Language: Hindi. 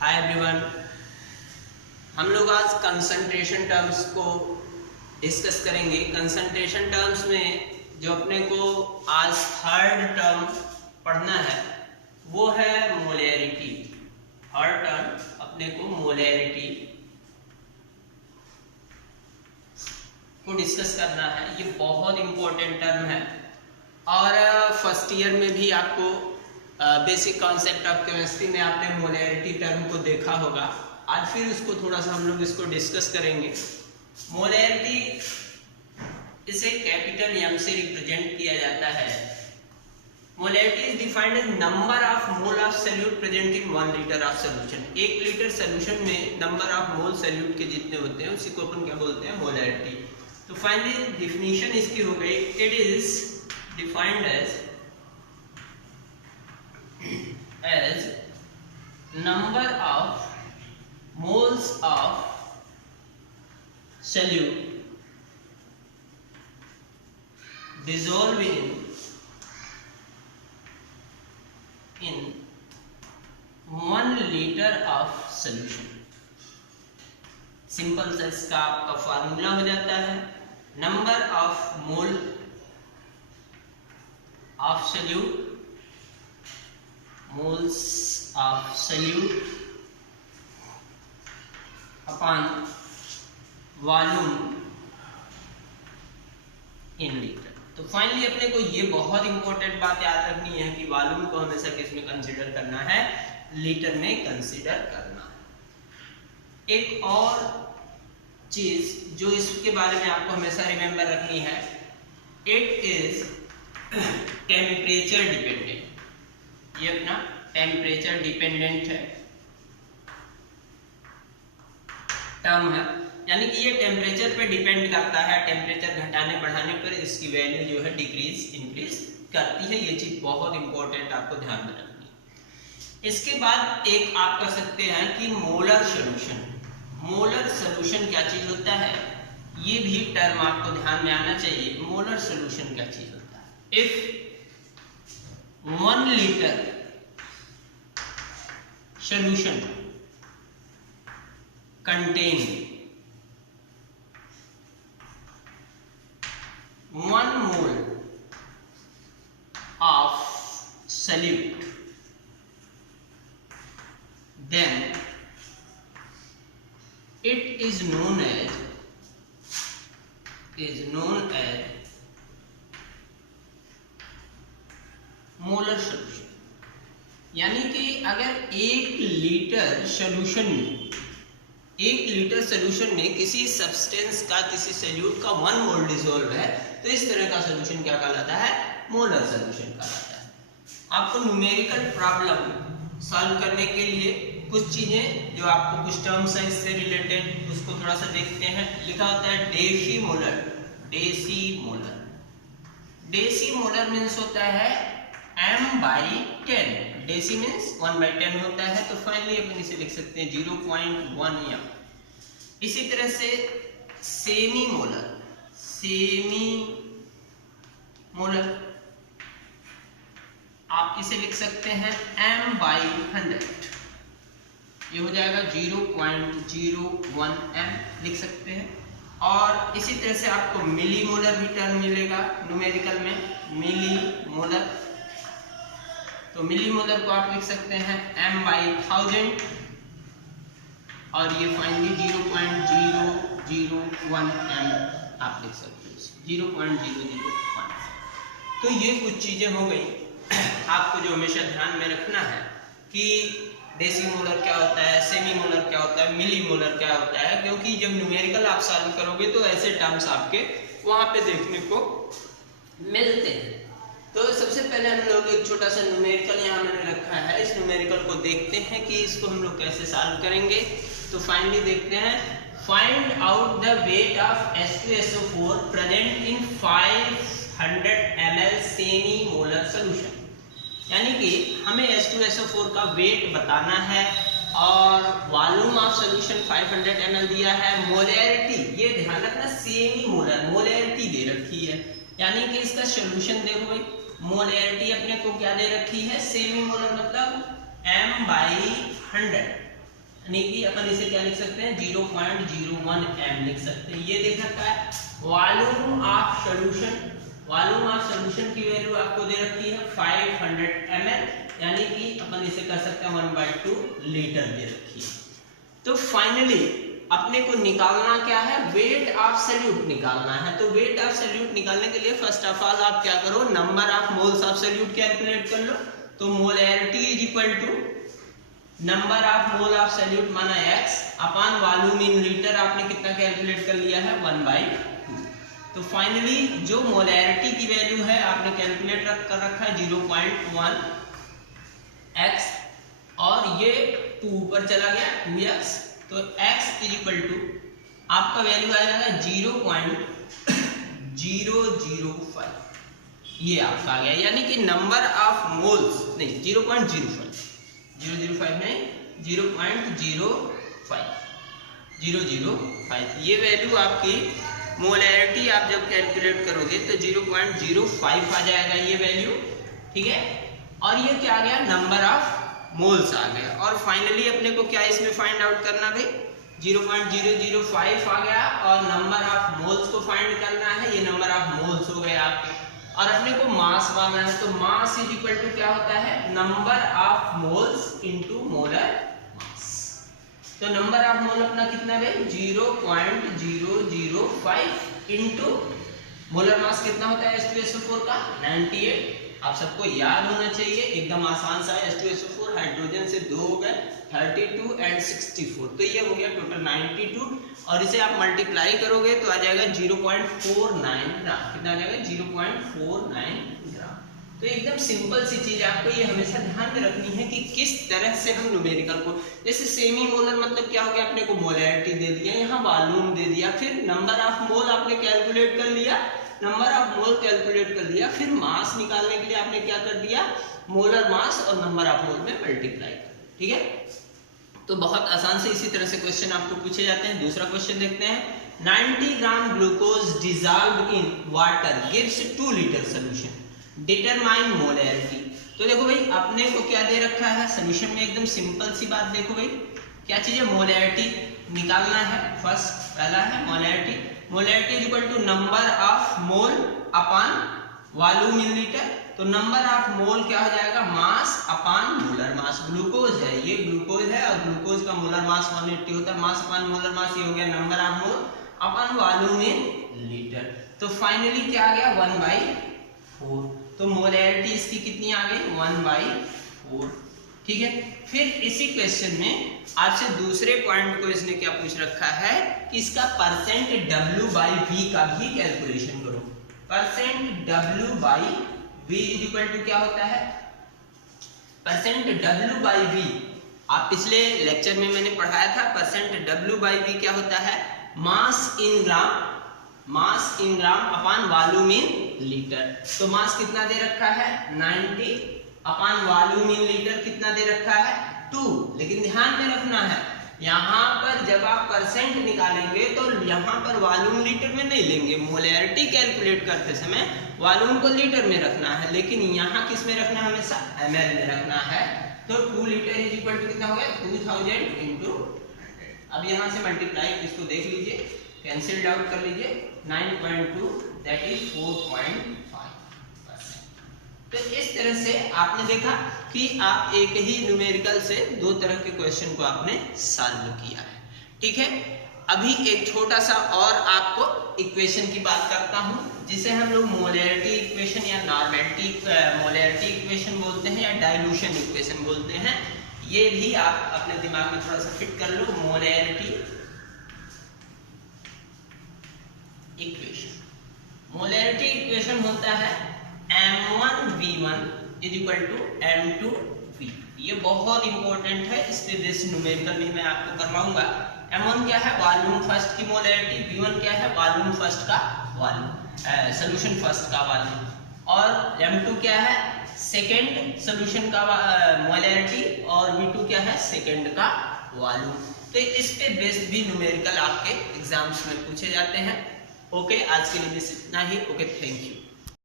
हाय एवरीवन, हम लोग आज कंसंट्रेशन टर्म्स को डिस्कस करेंगे। कंसंट्रेशन टर्म्स में जो अपने को आज थर्ड टर्म पढ़ना है वो है मोलैरिटी। थर्ड टर्म अपने को मोलैरिटी को डिस्कस करना है। ये बहुत इंपॉर्टेंट टर्म है और फर्स्ट ईयर में भी आपको बेसिक कॉन्सेप्ट ऑफ केमिस्ट्री में आपने मोलैरिटी टर्म को देखा होगा। आज फिर उसको थोड़ा सा हम लोग इसको डिस्कस करेंगे। मोलैरिटी इसे कैपिटल एम से रिप्रेजेंट किया जाता है। Molarity is defined as number of mole of solute present in 1 litre of solution. 1 litre solution में नंबर ऑफ मोल सॉल्यूट के जितने होते हैं उसी को अपन क्या बोलते हैं, मोलैरिटी। तो फाइनली डिफिनीशन इसकी हो गई, it is defined as number of moles of solute dissolved in 1 liter of solution। Simple सा इसका आपका फार्मूला हो जाता है, number of mole of solute, moles of solute upon volume in liter। तो फाइनली अपने को ये बहुत इंपॉर्टेंट बात याद रखनी है कि वॉल्यूम को हमेशा किस में कंसीडर करना है, लीटर में कंसीडर करना है। एक और चीज जो इसके बारे में आपको हमेशा रिमेंबर रखनी है, इट इज टेम्परेचर डिपेंडेंट। ये अपना टेम्परेचर डिपेंडेंट है टर्म है, यानी कि ये टेम्परेचर पे डिपेंड करता है। टेम्परेचर घटाने बढ़ाने पर इसकी वैल्यू जो है डिक्रीज इंक्रीज करती है। ये चीज बहुत इंपॉर्टेंट आपको ध्यान में रखनी है। इसके बाद एक आप कर सकते हैं कि मोलर सॉल्यूशन। मोलर सॉल्यूशन क्या चीज होता है, ये भी टर्म आपको ध्यान में आना चाहिए। मोलर सॉल्यूशन क्या चीज होता है, if 1 liter solution contain 1 mole of solute, then it is known as molar solution. यानी कि अगर 1 लीटर सॉल्यूशन में किसी सब्सटेंस का, किसी सॉल्यूट का 1 मोल डिसॉल्व है, तो इस तरह का सॉल्यूशन क्या कहलाता है, मोलर सॉल्यूशन कहलाता है। आपको न्यूमेरिकल प्रॉब्लम सॉल्व करने के लिए कुछ चीजें जो आपको कुछ टर्म्स है इससे रिलेटेड उसको थोड़ा सा देखते हैं। लिखा होता है डेसीमोलर। डेसीमोलर मीन्स होता है m/10। डेसी मीन्स 1/10 होता है। तो फाइनली अपन इसे लिख सकते हैं 0.1 m। इसी तरह से सेमी मोलर आप इसे लिख सकते हैं m/100। ये हो जाएगा 0.01 m लिख सकते हैं। और इसी तरह से आपको मिली मोलर भी टर्म मिलेगा न्यूमेरिकल में, मिली मोलर। तो मिली मोलर को आप लिख सकते हैं m/1000 और ये फाइनली 0.001 m आप लिख सकते हैं, 0.001। तो ये कुछ चीजें हो गई। आपको जो हमेशा ध्यान में रखना है कि डेसी मोलर क्या होता है, सेमी मोलर क्या होता है, मिली मोलर क्या होता है, क्योंकि जब न्यूमेरिकल आप सॉल्व करोगे तो ऐसे टर्म्स आपके वहां पे देखने को मिलते हैं। तो सबसे पहले हम लोग एक छोटा सा न्यूमेरिकल यहाँ मैंने रखा है, इस न्यूमेरिकल को देखते हैं कि इसको हम लोग कैसे सॉल्व करेंगे। तो फाइनली देखते हैं, find out the weight of H2SO4 present in 500 ml semi molar solution. यानी कि हमें H2SO4 का वेट बताना है और वॉल्यूम ऑफ सॉल्यूशन 500 ml दिया है। मोलैरिटी, ये ध्यान रखना, सेमी मोलर मोलैरिटी दे रखी है, यानी कि इसका सॉल्यूशन देखो भाई, मोलैरिटी अपने को क्या दे रखी है, सेमी मोलर मतलब m/100। यानी कि अपन इसे क्या लिख सकते हैं 0.01 m लिख सकते हैं। ये देख रखा है volume of solution, volume of solution की वैल्यू आपको दे रखी है 500 ml, यानी कि अपन इसे कर सकते हैं 1/2 लीटर दे रखी है। तो फाइनली अपने को निकालना क्या है, वेट ऑफ सॉल्यूट निकालना है। तो वेट ऑफ सॉल्यूट निकालने के लिए फर्स्ट ऑफ ऑल आप क्या करो, number of moles of solute calculate कर लो। तो molarity is equal to number of mole of solute माना x upon volume in litre, आपने कितना कैलकुलेट कर लिया है 1/2। तो फाइनली जो मोलैरिटी की वैल्यू है आपने कैलकुलेट कर रखा है 0.1 x, और ये 2 ऊपर चला गया 2x, तो x इज इक्वल टू आपका वैल्यू आ जाएगा 0.005, ये आपका आ गया। यानी कि नंबर ऑफ मोल्स नहीं 0.05 नहीं 0.05 ये वैल्यू आपकी मोलैरिटी आप जब कैलकुलेट करोगे तो 0.05 आ जाएगा ये वैल्यू, ठीक है। और ये क्या आ गया, नंबर ऑफ मोल्स आ गया। और फाइनली अपने को क्या इसमें फाइंड आउट करना भाई 0.005 आ गया, और नंबर ऑफ मोल्स को फाइंड करना है, ये नंबर ऑफ मोल्स हो गए आपके। और अपने को मास पाना है, तो मास इज इक्वल टू क्या होता है, number of moles into molar mass. तो नंबर ऑफ मोल अपना कितना है 0.005 इनटू मोलर मास कितना होता है H2SO4 का 98। आप सबको याद होना चाहिए, एकदम आसान सा है। H2SO4 हाइड्रोजन से 2 हो गए 32 एंड 64, तो ये हो गया टोटल 92, और इसे आप मल्टीप्लाई करोगे तो आ जाएगा 0.49 ग्राम। कितना आ जाएगा 0.49 ग्राम। तो एकदम सिंपल सी चीज आपको ये हमेशा ध्यान में रखनी है कि किस तरह से हम न्यूमेरिकल को, जैसे सेमी मोलर मतलब क्या हो गया, अपने को मोलैरिटी दे दिया, यहाँ वॉल्यूम दे दिया, फिर नंबर ऑफ मोल आपने कैलकुलेट कर लिया, नंबर ऑफ मोल कैलकुलेट कर लिया, फिर मास निकालने के लिए आपने क्या कर दिया, मोलर मास और नंबर ऑफ मोल में मल्टीप्लाई कर, ठीक है। तो बहुत आसान से इसी तरह से क्वेश्चन आपको पूछे जाते हैं। दूसरा क्वेश्चन देखते हैं, 90 gram glucose dissolved in water gives 2 litre solution, determine molarity. तो देखो भाई अपने को क्या दे रखा है सॉल्यूशन में, एकदम सिंपल सी बात देखो भाई, क्या चीज है, मोलैरिटी निकालना है। फर्स्ट पहला है molarity, molarity is equal to number of mole upon volume in litre. तो नंबर ऑफ मोल क्या हो जाएगा, mass upon molar mass. Glucose है, ये ग्लूकोज है, और ग्लूकोज का मोलर मास 180 होता है, मास अपॉन मोलर मास, ये हो गया number of mole upon volume in litre. तो फाइनली क्या आ गया 1/4। तो मोलैरिटी इसकी कितनी आ गई 1/4, ठीक है। फिर इसी क्वेश्चन में आपसे दूसरे पॉइंट को इसने क्या पूछ रखा है कि इसका परसेंट W/V का भी कैलकुलेशन करो। Percent W/V is equal to क्या होता है, परसेंट W/V आप पिछले लेक्चर में मैंने पढ़ाया था। परसेंट W/V क्या होता है, mass in gram, mass in gram upon volume in litre. तो मास कितना दे रखा है 90 अपॉन वॉल्यूम इन लीटर कितना दे रखा है 2। लेकिन ध्यान में रखना है, यहाँ पर जब आप परसेंट निकालेंगे तो यहाँ पर वॉल्यूम लीटर में नहीं लेंगे, मोलैरिटी कैलकुलेट करते समय वॉल्यूम को लीटर में रखना है, लेकिन यहाँ किस में रखना है, हमेशा ml में रखना है। तो 2 लीटर इज इक्वल टू कितना हो गया 2000 इंटू, अब यहाँ से मल्टीप्लाई, इसको देख लीजिए, कैंसिल आउट कर लीजिए, 9.2 दैट इज 4.5%। तो इस तरह से आपने देखा कि आप एक ही न्यूमेरिकल से 2 तरह के क्वेश्चन को आपने सॉल्व किया है, ठीक है। अभी एक छोटा सा और आपको इक्वेशन की बात करता हूं, जिसे हम लोग मोलैरिटी इक्वेशन या नॉर्मेलिटी मोलैरिटी इक्वेशन बोलते हैं या डाइल्यूशन इक्वेशन बोलते हैं। ये भी आप अपने दिमाग में थोड़ा सा फिट कर लो। मोलैरिटी इक्वेशन, मोलैरिटी इक्वेशन होता है M1V1 is equal to M2V। ये बहुत इंपॉर्टेंट है, इस पे बेस न्यूमेरिकल भी मैं आपको करवाऊंगा। M1 क्या है, वॉल्यूम फर्स्ट की मोलैरिटी, V1 क्या है, वॉल्यूम फर्स्ट का वॉल्यूम, सॉल्यूशन फर्स्ट का वॉल्यूम, और M2 क्या है, सेकेंड सॉल्यूशन का मोलैरिटी, और V2 क्या है, सेकेंड का वॉल्यूम। तो इस पे बेस्ड भी न्यूमेरिकल आपके एग्जाम्स में पूछे जाते हैं। ओके, आज के लिए बस इतना ही। Okay, thank you.